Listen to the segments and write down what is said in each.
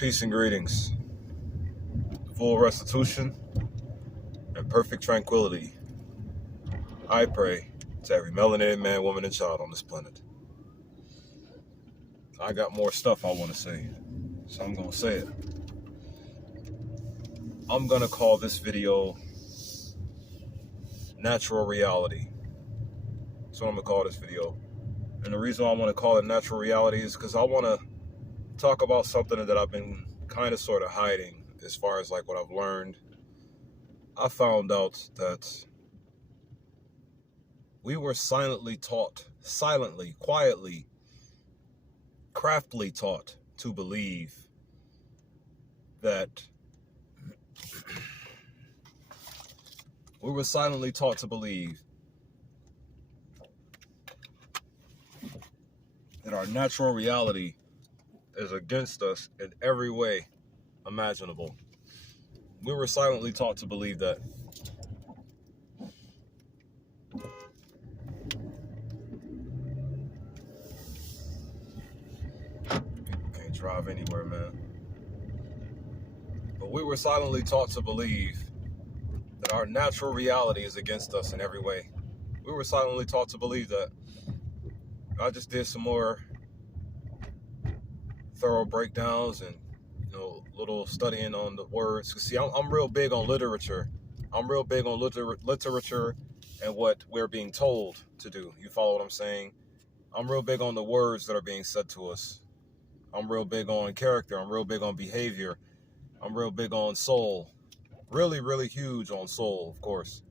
Peace and greetings. Full restitution and perfect tranquility. I pray to every melanated man, woman, and child on this planet. I got more stuff I want to say, so I'm going to say it. I'm going to call this video Natural Reality. That's what I'm going to call this video. And the reason why I want to call it Natural Reality is because I want to talk about something that I've been kind of sort of hiding as far as like what I've learned. I found out that we were silently, quietly, craftily taught to believe that our natural reality is against us in every way imaginable. We were silently taught to believe that. People can't drive anywhere, man. But we were silently taught to believe that our natural reality is against us in every way. We were silently taught to believe that. I just did some more thorough breakdowns and little studying on the words. See, I'm real big on literature. I'm real big on literature and what we're being told to do. You follow what I'm saying? I'm real big on the words that are being said to us. I'm real big on character. I'm real big on behavior. I'm real big on soul. Really, really huge on soul, of course.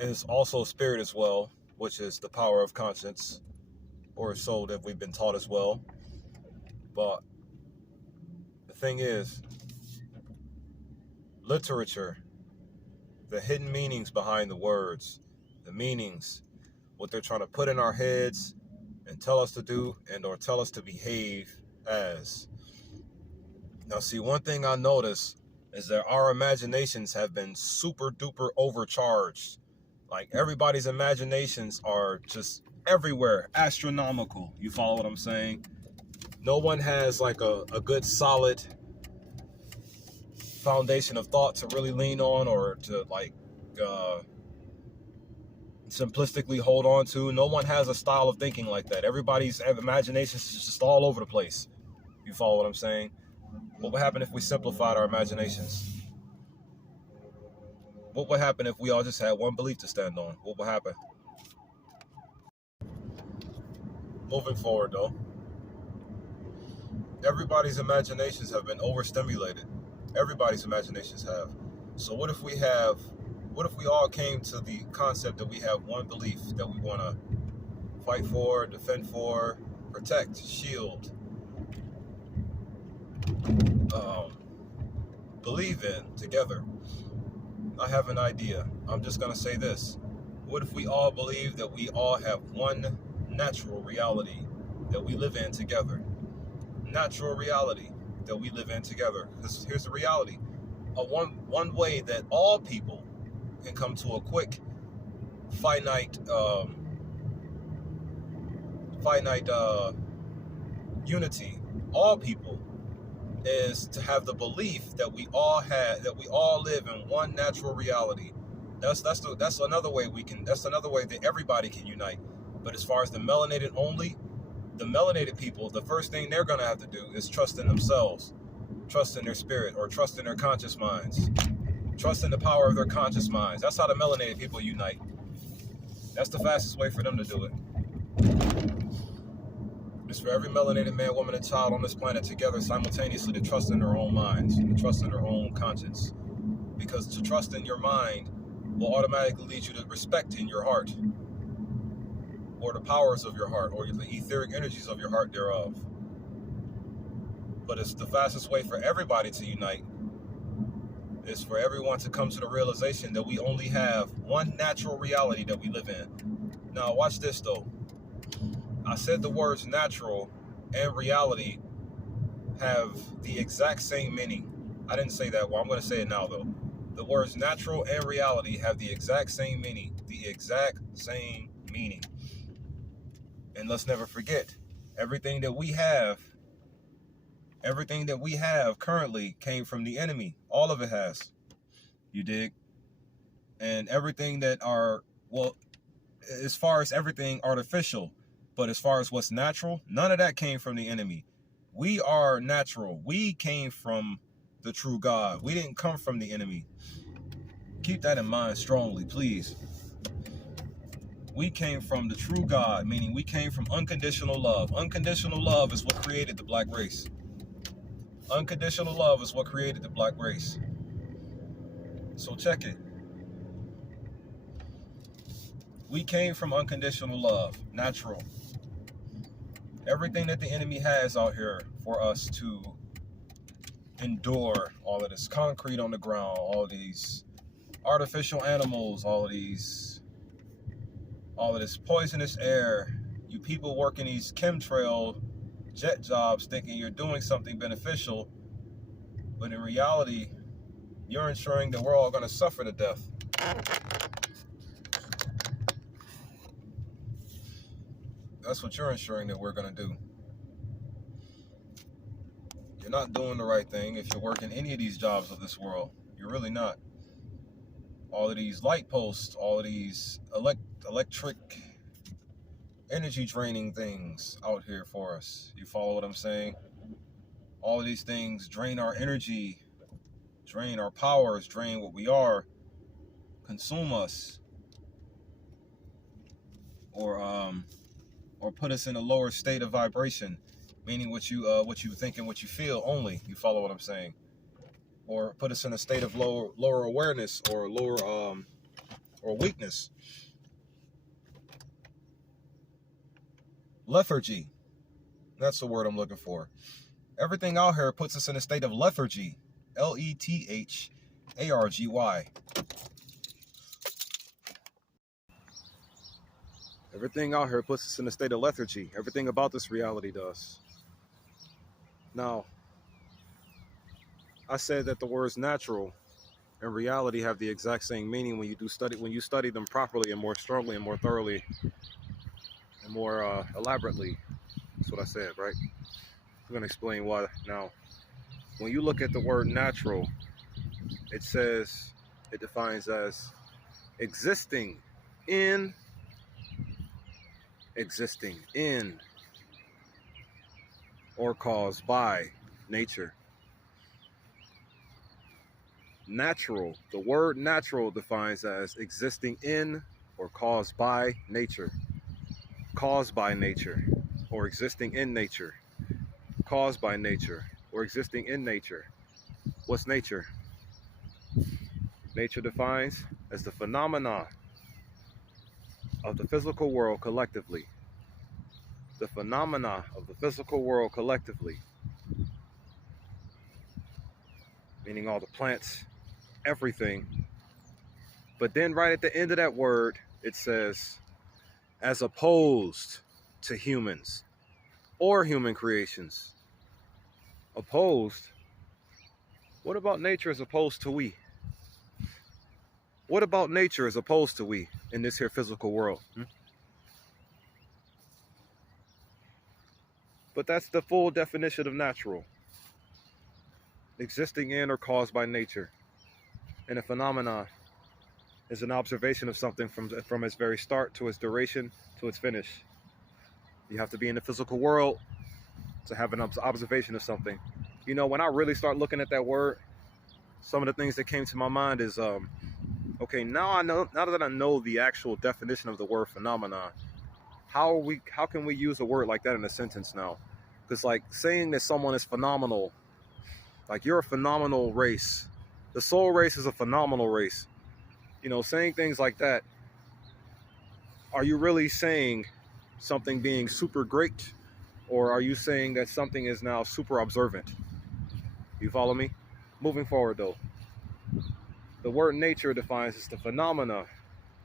And it's also spirit as well, which is the power of conscience, or soul that we've been taught as well. But the thing is, literature, the hidden meanings behind the words, the meanings, what they're trying to put in our heads and tell us to do and or tell us to behave as. Now, see, one thing I notice is that our imaginations have been super duper overcharged. Like, everybody's imaginations are just everywhere, astronomical. You follow what I'm saying? No one has like a good solid foundation of thought to really lean on or to like simplistically hold on to. No one has a style of thinking like that. Everybody's imagination is just all over the place. You follow what I'm saying? What would happen if we simplified our imaginations? What would happen if we all just had one belief to stand on? What would happen? Moving forward though, everybody's imaginations have been overstimulated. Everybody's imaginations have. So what if we all came to the concept that we have one belief that we want to fight for, defend for, protect, shield, believe in together? I have an idea. I'm just going to say this. What if we all believe that we all have one natural reality that we live in together? Natural reality that we live in together. Because here's the reality. One way that all people can come to a quick, finite unity, all people, is to have the belief that we all live in one natural reality. That's another way that's another way that everybody can unite. But as far as the melanated people, the first thing they're gonna have to do is trust in themselves, trust in their spirit, or trust in their conscious minds, trust in the power of their conscious minds. That's how the melanated people unite. That's the fastest way for them to do it. It's for every melanated man, woman, and child on this planet together simultaneously to trust in their own minds, to trust in their own conscience. Because to trust in your mind will automatically lead you to respect in your heart, or the powers of your heart, or the etheric energies of your heart thereof. But it's the fastest way for everybody to unite. It's for everyone to come to the realization that we only have one natural reality that we live in. Now, watch this though. I said the words natural and reality have the exact same meaning. I didn't say that. Well, I'm going to say it now though. The words natural and reality have the exact same meaning. The exact same meaning. And let's never forget, everything that we have Everything that we have currently came from the enemy. All of it has. You dig? And everything that are, well, as far as everything artificial, but as far as what's natural, none of that came from the enemy. We are natural. We came from the true God. We didn't come from the enemy. Keep that in mind strongly, please. We came from the true God, meaning we came from unconditional love. Unconditional love is what created the black race. Unconditional love is what created the black race. So check it. We came from unconditional love, natural. Everything that the enemy has out here for us to endure, all of this concrete on the ground, all of these artificial animals, all of this poisonous air, you people working these chemtrail jet jobs thinking you're doing something beneficial, but in reality, you're ensuring that we're all going to suffer to death. That's what you're ensuring that we're going to do. You're not doing the right thing if you're working any of these jobs of this world. You're really not. All of these light posts, all of these electric energy draining things out here for us. You follow what I'm saying? All of these things drain our energy, drain our powers, drain what we are, consume us, or put us in a lower state of vibration, meaning what you think and what you feel only. You follow what I'm saying? Or put us in a state of lower awareness or lower or weakness. Lethargy. That's the word I'm looking for. Everything out here puts us in a state of lethargy. Lethargy. Everything out here puts us in a state of lethargy. Everything about this reality does. Now, I said that the words natural and reality have the exact same meaning when you study them properly and more strongly and more thoroughly and more elaborately. That's what I said, right? I'm going to explain why now. When you look at the word natural, it defines as existing in or caused by nature. Natural, the word natural defines as existing in or caused by nature. Caused by nature or existing in nature. Caused by nature or existing in nature. What's nature? Nature defines as the phenomena of the physical world collectively. The phenomena of the physical world collectively. Meaning all the plants, everything. But then right at the end of that word, it says, as opposed to humans or human creations. Opposed? What about nature as opposed to we? What about nature as opposed to we in this here physical world? But that's the full definition of natural. Existing in or caused by nature. And a phenomenon is an observation of something from its very start to its duration to its finish. You have to be in the physical world to have an observation of something. You know, when I really start looking at that word, some of the things that came to my mind is, okay, now that I know the actual definition of the word phenomenon, how can we use a word like that in a sentence now? Because like saying that someone is phenomenal, like you're a phenomenal race. The soul race is a phenomenal race. You know, saying things like that, are you really saying something being super great? Or are you saying that something is now super observant? You follow me? Moving forward though, the word nature defines as the phenomena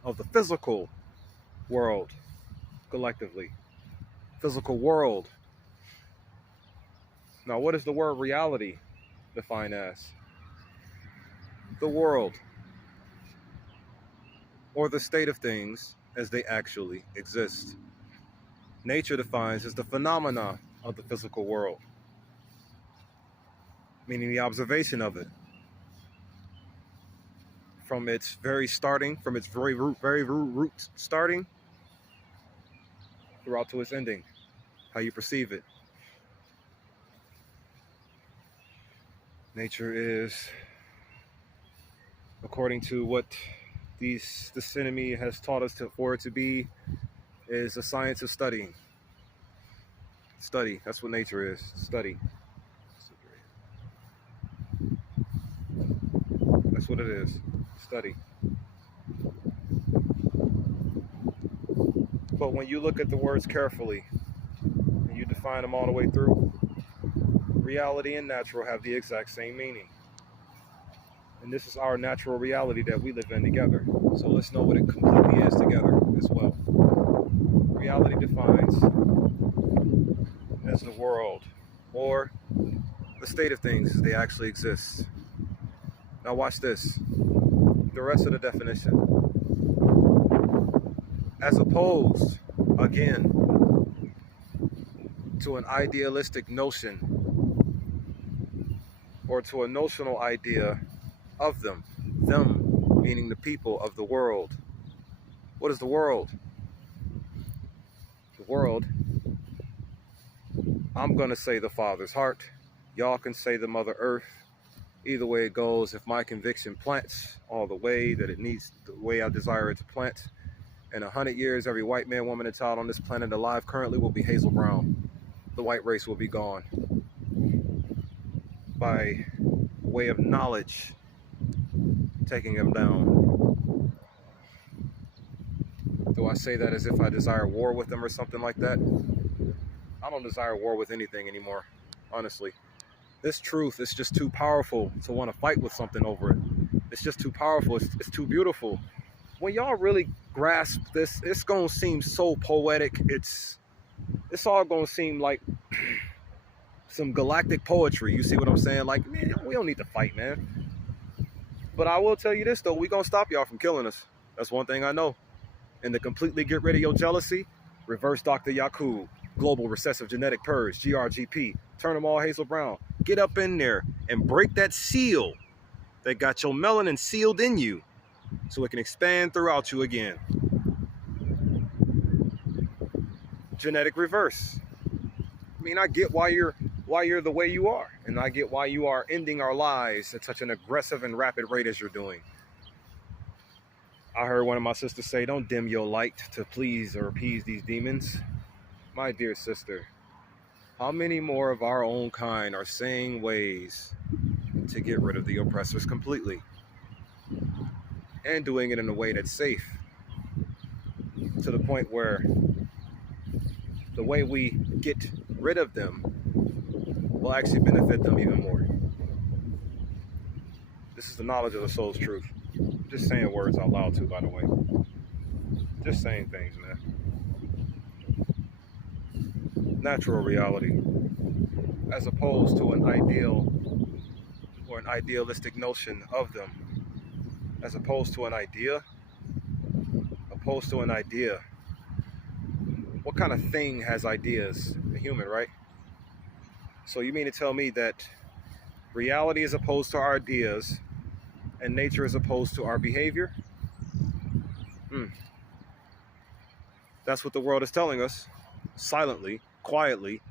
of the physical world collectively. Physical world. Now, what is the word reality defined as? The world, or the state of things as they actually exist. Nature defines as the phenomena of the physical world. meaning the observation of it. From its very starting, from its very root starting, throughout to its ending, how you perceive it. Nature is, according to what this enemy has taught us for it to be, is a science of studying. Study, that's what nature is, study. That's what it is, study. But when you look at the words carefully, and you define them all the way through, reality and natural have the exact same meaning. And this is our natural reality that we live in together. So let's know what it completely is together as well. Reality defines as the world, or the state of things as they actually exist. Now watch this. The rest of the definition. As opposed, again, to an idealistic notion or to a notional idea of them. Them meaning the people of the world. What is the world? The world, I'm going to say the Father's heart. Y'all can say the Mother Earth. Either way it goes, if my conviction plants all the way that it needs, the way I desire it to plant, in 100 years, every white man, woman, and child on this planet alive currently will be Hazel Brown. The white race will be gone. By way of knowledge, taking them down. Do I say that as if I desire war with them or something like that? I don't desire war with anything anymore, honestly. This truth is just too powerful to want to fight with something over it. It's just too powerful. It's too beautiful. When y'all really grasp this, it's going to seem so poetic. It's all going to seem like some galactic poetry. You see what I'm saying? Like, man, we don't need to fight, man. But I will tell you this, though. We're going to stop y'all from killing us. That's one thing I know. And to completely get rid of your jealousy, reverse Dr. Yakub, Global Recessive Genetic Purge, GRGP, turn them all Hazel Brown. Get up in there and break that seal that got your melanin sealed in you so it can expand throughout you again. Genetic reverse. I mean, I get why you're the way you are, and I get why you are ending our lives at such an aggressive and rapid rate as you're doing. I heard one of my sisters say, don't dim your light to please or appease these demons. My dear sister, how many more of our own kind are saying ways to get rid of the oppressors completely? And doing it in a way that's safe, to the point where the way we get rid of them will actually benefit them even more. This is the knowledge of the soul's truth. Just saying words out loud too, by the way. Just saying things, man. Natural reality, as opposed to an ideal or an idealistic notion of them, as opposed to an idea. Opposed to an idea. What kind of thing has ideas? A human, right? So you mean to tell me that reality is opposed to our ideas and nature is opposed to our behavior? That's what the world is telling us, silently, quietly.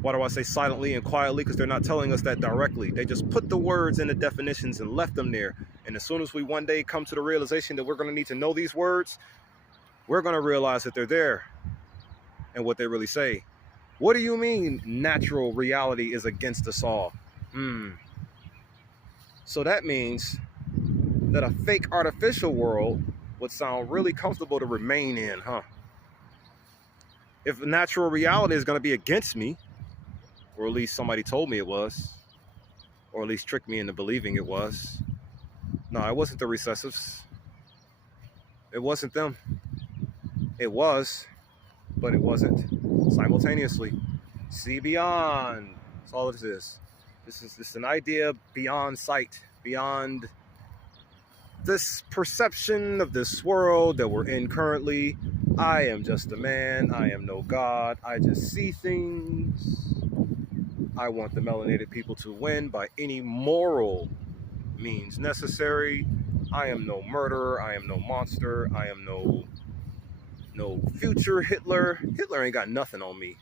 Why do I say silently and quietly? Because they're not telling us that directly. They just put the words in the definitions and left them there. And as soon as we one day come to the realization that we're going to need to know these words, we're going to realize that they're there and what they really say. What do you mean natural reality is against us all? So that means that a fake artificial world would sound really comfortable to remain in, huh? If natural reality is going to be against me, or at least somebody told me it was, or at least tricked me into believing it was. No, it wasn't the recessives. It wasn't them. It was, but it wasn't. Simultaneously. See beyond. That's all it is. This is an idea beyond sight, beyond this perception of this world that we're in currently. I am just a man. I am no God. I just see things. I want the melanated people to win by any moral means necessary. I am no murderer. I am no monster. I am no future Hitler. Hitler ain't got nothing on me.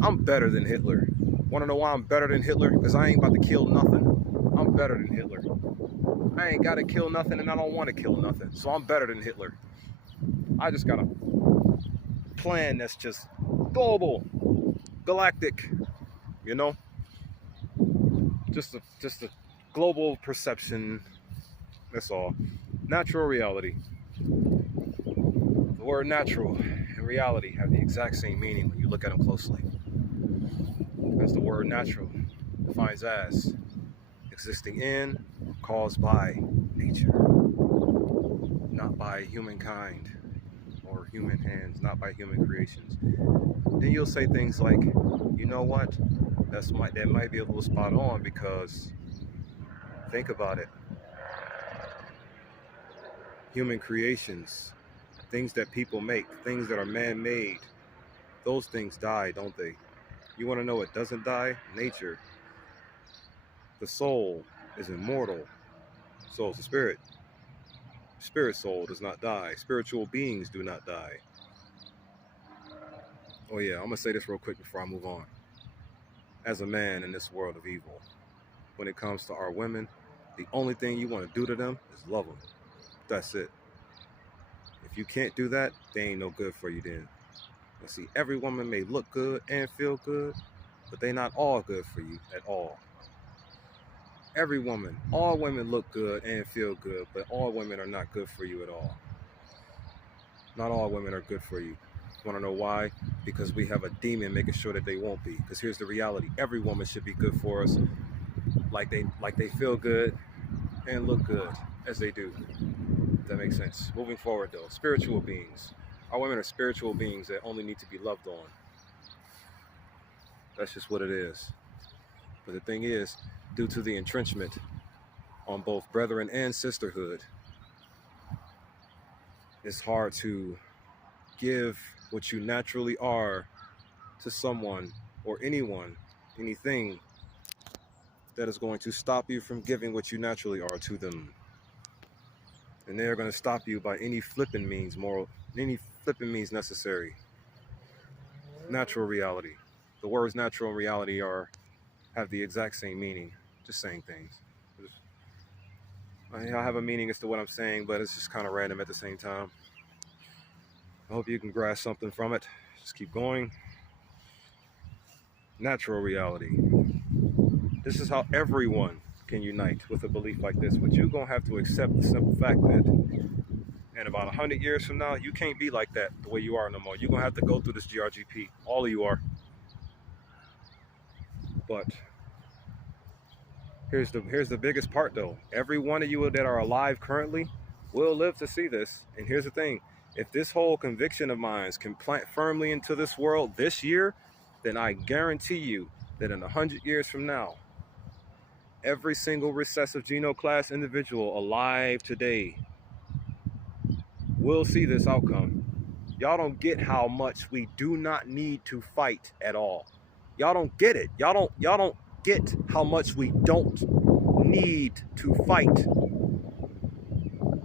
I'm better than Hitler. Want to know why I'm better than Hitler? Because I ain't about to kill nothing. I'm better than Hitler. I ain't got to kill nothing, and I don't want to kill nothing. So I'm better than Hitler. I just got a plan that's just global, galactic, you know? Just a global perception. That's all. Natural reality. The word natural and reality have the exact same meaning when you look at them closely. As the word natural defines as existing in, caused by nature, not by humankind or human hands, not by human creations. Then you'll say things like, you know what? That might be a little spot on, because think about it. Human creations, things that people make, things that are man-made, those things die, don't they? You want to know what doesn't die? Nature. The soul is immortal. So is the spirit. Spirit soul does not die. Spiritual beings do not die. Oh yeah, I'm going to say this real quick before I move on. As a man in this world of evil, when it comes to our women, the only thing you want to do to them is love them. That's it. If you can't do that, they ain't no good for you then. And see, every woman may look good and feel good, but they not all good for you at all. Every woman, all women look good and feel good, but all women are not good for you at all. Not all women are good for you. Want to know why? Because we have a demon making sure that they won't be. Because here's the reality. Every woman should be good for us, like they feel good and look good as they do. If that makes sense. Moving forward though, spiritual beings. Our women are spiritual beings that only need to be loved on. That's just what it is. But the thing is, due to the entrenchment on both brethren and sisterhood, it's hard to give what you naturally are to someone or anyone, anything that is going to stop you from giving what you naturally are to them. And they are going to stop you by any flipping means necessary. Natural reality. The words natural and reality have the exact same meaning. Just saying things. I have a meaning as to what I'm saying, but it's just kind of random at the same time. I hope you can grasp something from it. Just keep going. Natural reality. This is how everyone can unite with a belief like this, but you're going to have to accept the simple fact that in about 100 years from now, you can't be like that the way you are no more. You're going to have to go through this GRGP. All of you are. But here's the biggest part though. Every one of you that are alive currently will live to see this. And here's the thing. If this whole conviction of mine can plant firmly into this world this year, then I guarantee you that in 100 years from now, every single recessive genoclass individual alive today will see this outcome. Y'all don't get how much we do not need to fight at all. Y'all don't get it. Y'all don't get how much we don't need to fight.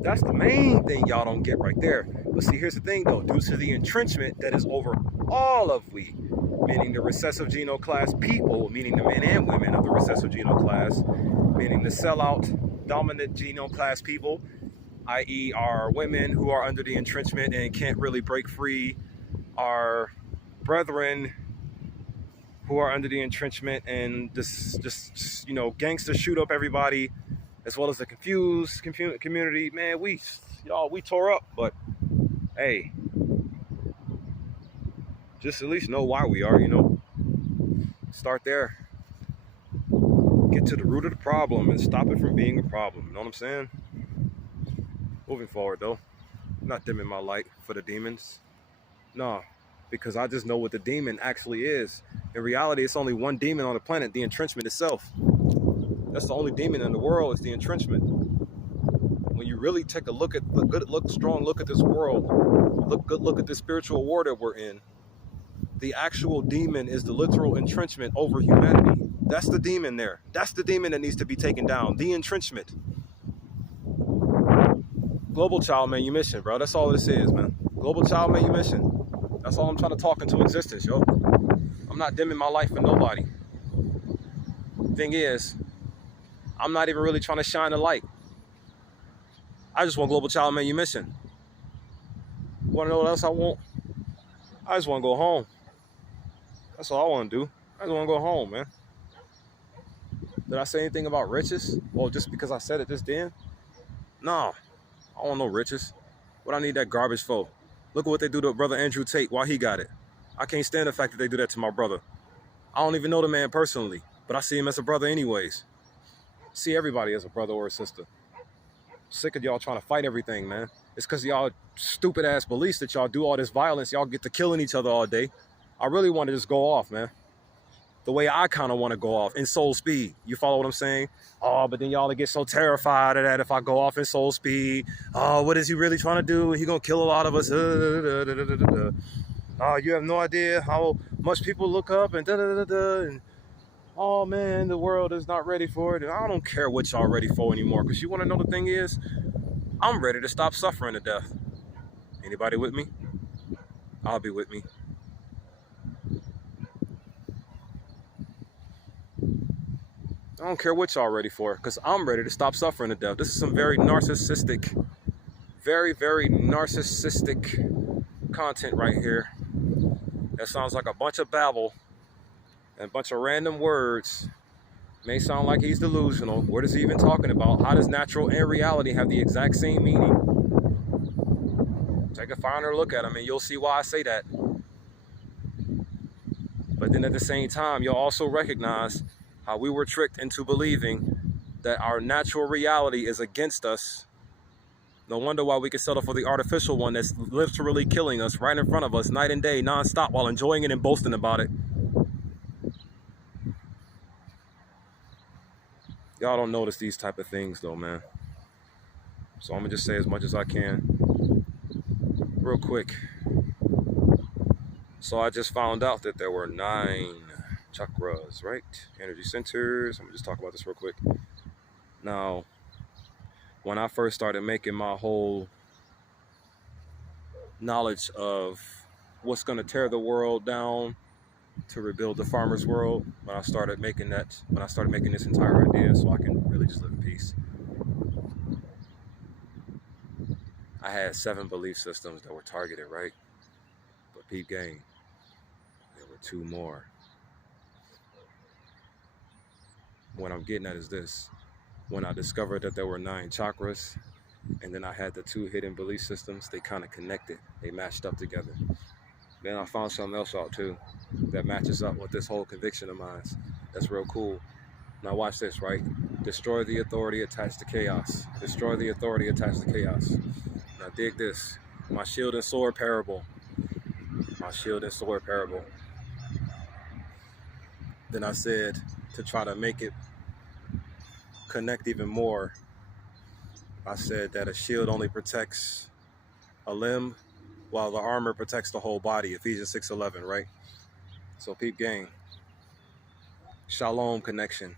That's the main thing y'all don't get right there. But see, here's the thing though, due to the entrenchment that is over all of we, meaning the recessive genoclass people, meaning the men and women of the recessive genoclass, meaning the sellout dominant genoclass people, i.e. our women who are under the entrenchment and can't really break free, our brethren who are under the entrenchment and just gangsters shoot up everybody, as well as the confused community. Man, we tore up, but hey, just at least know why we are, Start there. Get to the root of the problem and stop it from being a problem. You know what I'm saying? Moving forward though, I'm not dimming my light for the demons. No, because I just know what the demon actually is. In reality, it's only one demon on the planet, the entrenchment itself. That's the only demon in the world, is the entrenchment. When you really take a look at strong look at this world, look at this spiritual war that we're in, The actual demon is the literal entrenchment over humanity. That's the demon there. That's the demon that needs to be taken down. The entrenchment. Global child manumission, bro. That's all this is, man. Global child manumission. That's all I'm trying to talk into existence, yo. I'm not dimming my light for nobody. Thing is, I'm not even really trying to shine a light. I just want global child manumission. Want to know what else I want? I just want to go home. That's all I want to do. I just want to go home, man. Did I say anything about riches? Well, just because I said it just then? No, I don't want no riches. What I need that garbage for? Look at what they do to brother Andrew Tate while he got it. I can't stand the fact that they do that to my brother. I don't even know the man personally, but I see him as a brother anyways. See everybody as a brother or a sister. Sick of y'all trying to fight everything, man. It's because y'all stupid ass beliefs that y'all do all this violence. Y'all get to killing each other all day. I really want to just go off, man. The way I kind of want to go off in soul speed. You follow what I'm saying? Oh, but then y'all get so terrified of that if I go off in soul speed. Oh, what is he really trying to do? He gonna kill a lot of us. Oh, you have no idea how much people look up and and oh man, the world is not ready for it. And I don't care what y'all ready for anymore. Because you want to know the thing is, I'm ready to stop suffering to death. Anybody with me? I'll be with me. I don't care what y'all ready for, because I'm ready to stop suffering to death. This is some very narcissistic, very, very narcissistic content right here. That sounds like a bunch of babble and a bunch of random words. May sound like he's delusional. What is he even talking about? How does natural and reality have the exact same meaning? Take a finer look at him and you'll see why I say that. But then at the same time, you'll also recognize how we were tricked into believing that our natural reality is against us. No wonder why we can settle for the artificial one that's literally killing us right in front of us night and day, nonstop, while enjoying it and boasting about it. Y'all don't notice these type of things though, man. So I'm gonna just say as much as I can real quick. So I just found out that there were 9 chakras, right? Energy centers. I'm gonna just talk about this real quick. Now, when I first started making my whole knowledge of what's gonna tear the world down to rebuild the farmer's world, when I started making this entire idea so I can really just live in peace, I had 7 belief systems that were targeted, right? But peep game, there were 2 more. What I'm getting at is this. When I discovered that there were 9 chakras, and then I had the 2 hidden belief systems, they kind of connected. They matched up together. Then I found something else out too that matches up with this whole conviction of mine. That's real cool. Now watch this, right? Destroy the authority attached to chaos. Destroy the authority attached to chaos. Now dig this. My shield and sword parable. My shield and sword parable. Then I said, to try to make it connect even more, I said that a shield only protects a limb while the armor protects the whole body. Ephesians 6:11, right? So peep game. Shalom connection.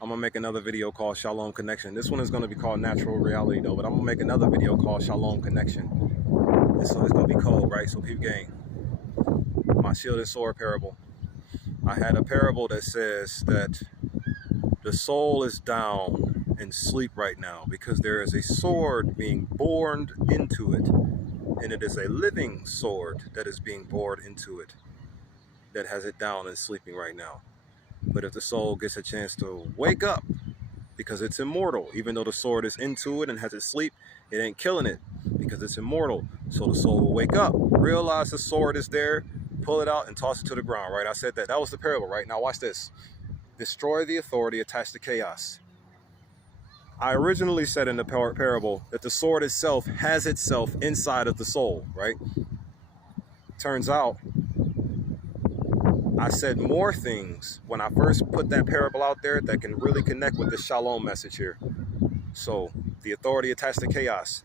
I'm gonna make another video called Shalom Connection. This one is gonna be called Natural Reality though, but I'm gonna make another video called Shalom Connection. This one is gonna be cold, right? So peep game. My shield and sword parable. I had a parable that says that the soul is down in sleep right now because there is a sword being bored into it, and it is a living sword that is being bored into it that has it down and sleeping right now. But if the soul gets a chance to wake up, because it's immortal, even though the sword is into it and has it sleep, it ain't killing it because it's immortal. So the soul will wake up, realize the sword is there, pull it out and toss it to the ground, right? I said that. That was the parable, right? Now watch this. Destroy the authority attached to chaos. I originally said in the parable that the sword itself has itself inside of the soul, right? Turns out, I said more things when I first put that parable out there that can really connect with the shalom message here. So, the authority attached to chaos.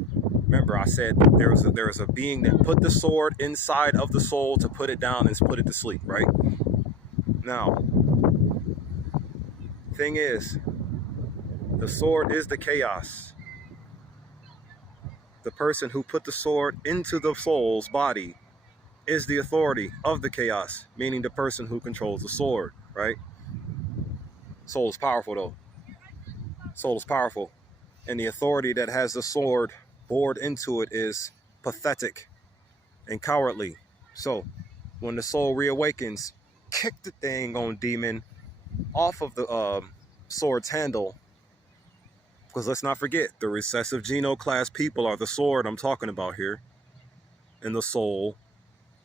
Remember, I said there was a being that put the sword inside of the soul to put it down and put it to sleep, right? Now, thing is, the sword is the chaos. The person who put the sword into the soul's body is the authority of the chaos, meaning the person who controls the sword, right? Soul is powerful, though. Soul is powerful. And the authority that has the sword bored into it is pathetic and cowardly. So, when the soul reawakens, kick the thing on demon off of the sword's handle. Because let's not forget, the recessive genoclass people are the sword I'm talking about here. And the soul,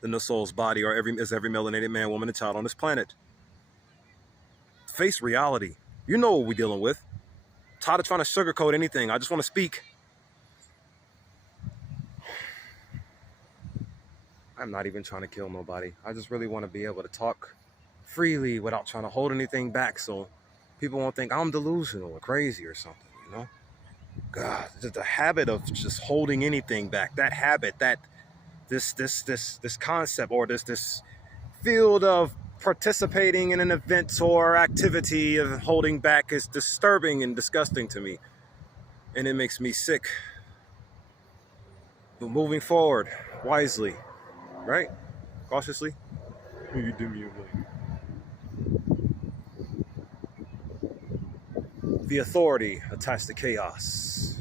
in the soul's body, is every melanated man, woman, and child on this planet. Face reality. You know what we're dealing with. Tired of trying to sugarcoat anything. I just want to speak. I'm not even trying to kill nobody. I just really want to be able to talk freely without trying to hold anything back, so people won't think I'm delusional or crazy or something, you know? God, the habit of just holding anything back, that habit, that this concept, or this field of participating in an event or activity of holding back is disturbing and disgusting to me. And it makes me sick. But moving forward, wisely, right? Cautiously. You do me the authority attached to chaos.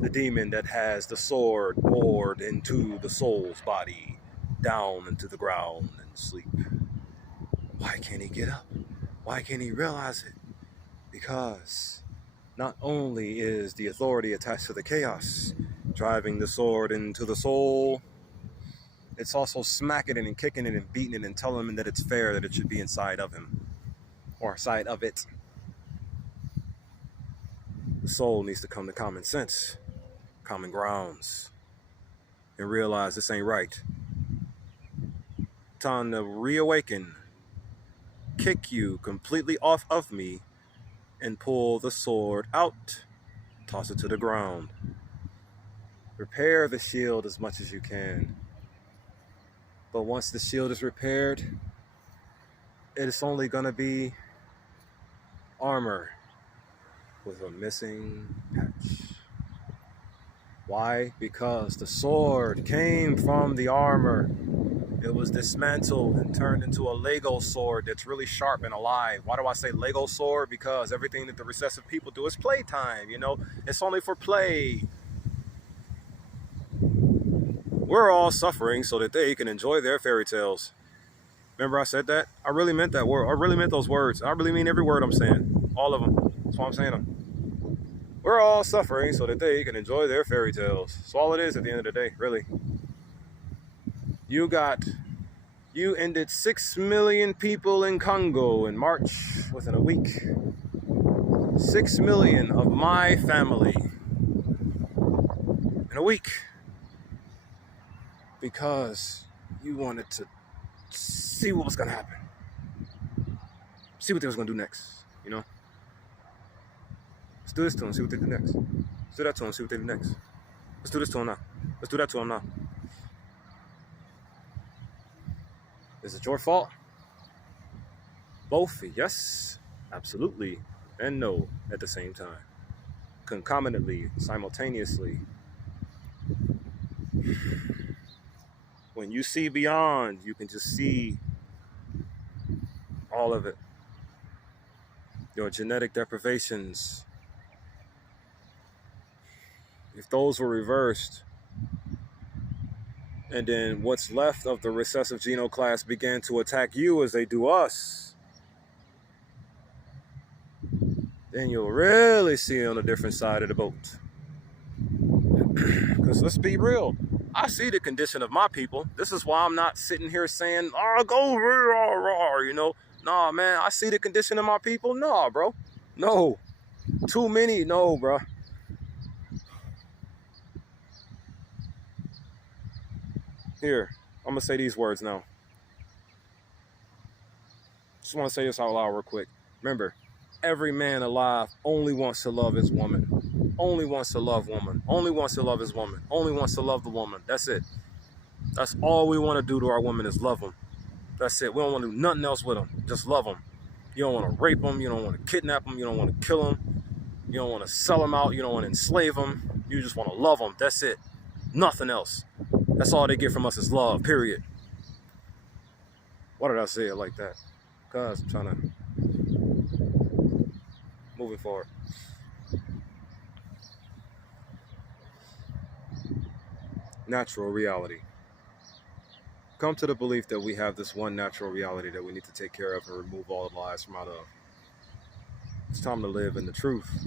The demon that has the sword bored into the soul's body, down into the ground and sleep. Why can't he get up? Why can't he realize it? Because not only is the authority attached to the chaos, driving the sword into the soul, it's also smacking it and kicking it and beating it and telling him that it's fair, that it should be inside of him, or side of it. The soul needs to come to common sense, common grounds, and realize this ain't right. Time to reawaken, kick you completely off of me, and pull the sword out, toss it to the ground. Repair the shield as much as you can. But once the shield is repaired, it's only going to be armor with a missing patch. Why? Because the sword came from the armor. It was dismantled and turned into a Lego sword that's really sharp and alive. Why do I say Lego sword? Because everything that the recessive people do is playtime, you know? It's only for play. We're all suffering so that they can enjoy their fairy tales. Remember I said that? I really meant that word. I really meant those words. I really mean every word I'm saying. All of them. That's why I'm saying them. We're all suffering so that they can enjoy their fairy tales. That's all it is at the end of the day, really. You ended 6 million people in Congo in March within a week. 6 million of my family in a week. Because you wanted to see what was going to happen. See what they was going to do next, you know? Let's do this to them, see what they do next. Let's do that to them, see what they do next. Let's do this to them now. Let's do that to them now. Is it your fault? Both, yes, absolutely, and no at the same time. Concomitantly, simultaneously. When you see beyond, you can just see all of it. Your genetic deprivations. If those were reversed, and then what's left of the recessive genoclass began to attack you as they do us, then you'll really see on a different side of the boat. Because let's be real, I see the condition of my people. This is why I'm not sitting here saying, oh, go rah, rah, you know. Nah, man, I see the condition of my people. Nah, bro. No. Too many. No, bro. Here, I'm going to say these words now. Just want to say this out loud real quick. Remember, every man alive only wants to love his woman. only wants to love woman, only wants to love his woman, only wants to love the woman. That's it. That's all we want to do to our women is love them. That's it. We don't want to do nothing else with them. Just love them. You don't want to rape them. You don't want to kidnap them. You don't want to kill them. You don't want to sell them out. You don't want to enslave them. You just want to love them. That's it. Nothing else. That's all they get from us is love, period. Why did I say it like that? Because I'm trying to... Moving forward. Natural reality. Come to the belief that we have this one natural reality that we need to take care of and remove all the lies from out of. It's time to live in the truth.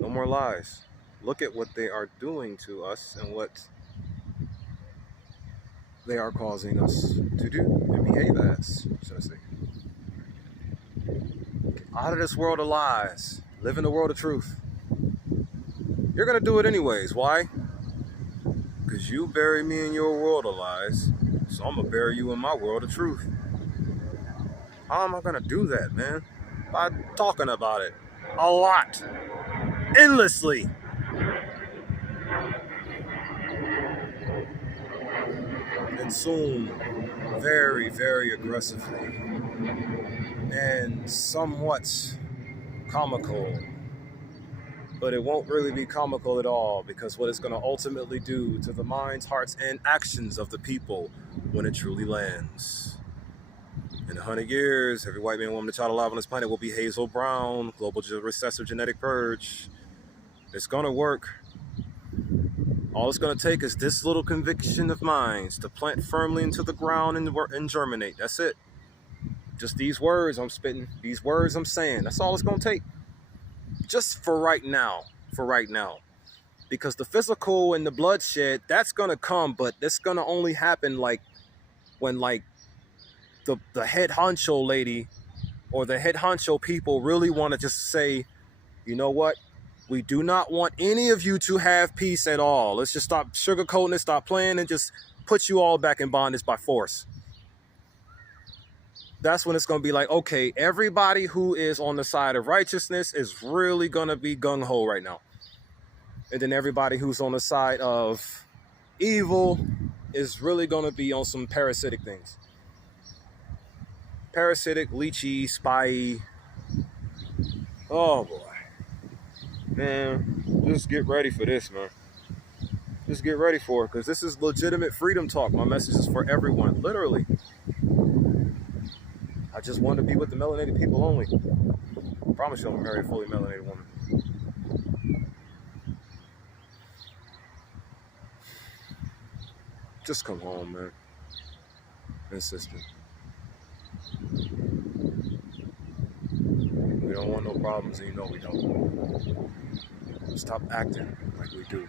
No more lies. Look at what they are doing to us and what they are causing us to do and behave as, should I say. Out of this world of lies. Live in the world of truth. You're going to do it anyways. Why? Because you bury me in your world of lies. So I'm going to bury you in my world of truth. How am I going to do that, man? By talking about it. A lot. Endlessly. And soon, very, very aggressively. And somewhat comical. But it won't really be comical at all, because what it's going to ultimately do to the minds, hearts, and actions of the people when it truly lands. In 100 years, every white man, woman, and child alive on this planet will be Hazel Brown, global recessive genetic purge. It's going to work. All it's going to take is this little conviction of mine to plant firmly into the ground and germinate. That's it. Just these words I'm spitting, these words I'm saying. That's all it's going to take. Just for right now, because the physical and the bloodshed, that's gonna come, but it's gonna only happen like when like the head honcho lady or the head honcho people really want to just say, you know what, we do not want any of you to have peace at all. Let's just stop sugarcoating it, stop playing, and just put you all back in bondage by force. That's when it's going to be like, okay, everybody who is on the side of righteousness is really going to be gung-ho right now. And then everybody who's on the side of evil is really going to be on some parasitic things. Parasitic, leechy, spy. Oh, boy. Man, just get ready for this, man. Just get ready for it, because this is legitimate freedom talk. My message is for everyone, literally. I just want to be with the melanated people only. I promise you I'm going to marry a fully melanated woman. Just come home, man. And sister. We don't want no problems, and you know we don't. Stop acting like we do.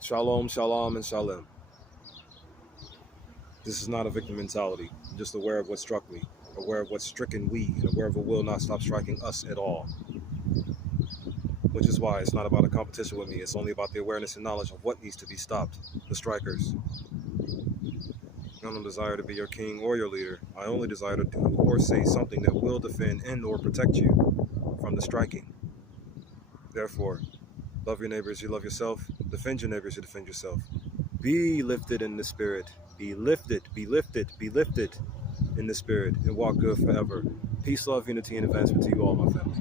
Shalom, shalom, and shalom. This is not a victim mentality. I'm just aware of what struck me, aware of what's stricken we, and aware of what will not stop striking us at all. Which is why it's not about a competition with me. It's only about the awareness and knowledge of what needs to be stopped. The strikers. I don't desire to be your king or your leader. I only desire to do or say something that will defend and or protect you from the striking. Therefore, love your neighbors, you love yourself. Defend your neighbors, you defend yourself. Be lifted in the spirit. Be lifted, be lifted, be lifted in the spirit, and walk good forever. Peace, love, unity, and advancement to you all, my family.